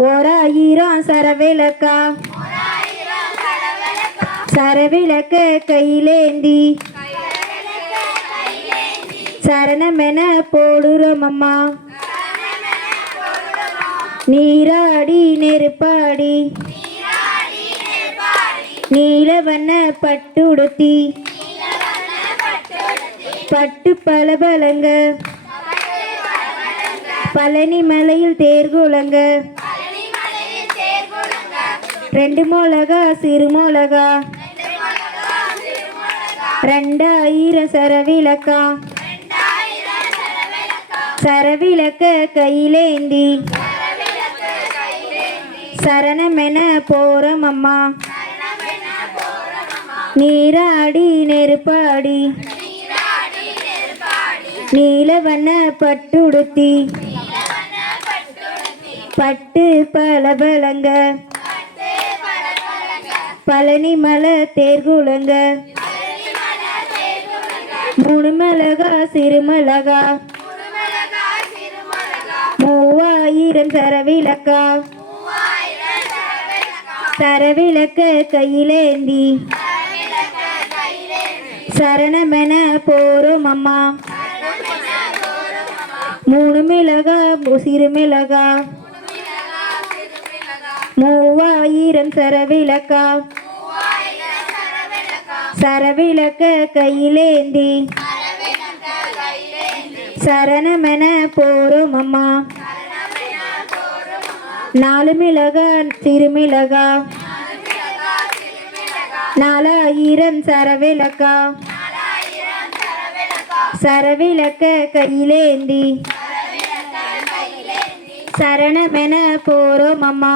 ஓராயிரம் சரவிளக்கா. சரவிளக்க கையிலேந்தி. சரணமென போடுறோம் அம்மா நீராடி நெருப்பாடி. நீலவண்ண பட்டுடுத்தி. பட்டு பலபலங்க. பழனி மலையில் தேர்குலங்க. ரெண்டு மிளகா சிறு மிளகா. ரெண்டாயிரம் சரவிளக்கா. சரவிளக்க கையிலேந்தி. சரணமென போறோம் அம்மா நீராடி நெருப்பாடி. நீலவண்ண பட்டுடுத்தி. பட்டு பலபலங்க. பழனி மலை தேர்குலங்க மூணு மிளகா சிறு மிளகா. மூவாயிரம் தரவிளக்கா தரவிளக்க கையிலேந்தி. சரணமென போறோம் அம்மா. மூணு மிளகா சிறு மிளகா. மூவாயிரம் சரவிளக்கா சரவிளக்க கையிலேந்தி. சரணமென போரும் அம்மா நாலு மிளகா திருமிளகா. நாலாயிரம் சரவிளக்கா. சரவிளக்க கையிலேந்தி. சரணமென போறோம் அம்மா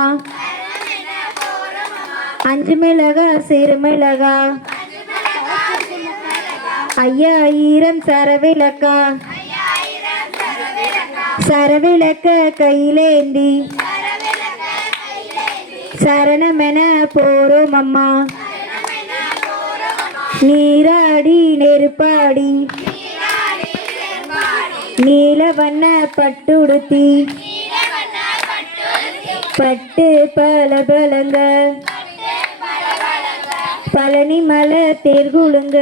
அஞ்சு மிளகா சிறுமிளகா. ஐயாயிரம் சரவிளக்கா. சரவிளக்க கையிலேந்தி. சரணமென போறோம் அம்மா நீராடி நெருப்பாடி. நீல வண்ண பட்டுடுத்தி. பட்டு பல பலங்க பழனி மலை தேர்குழுங்க.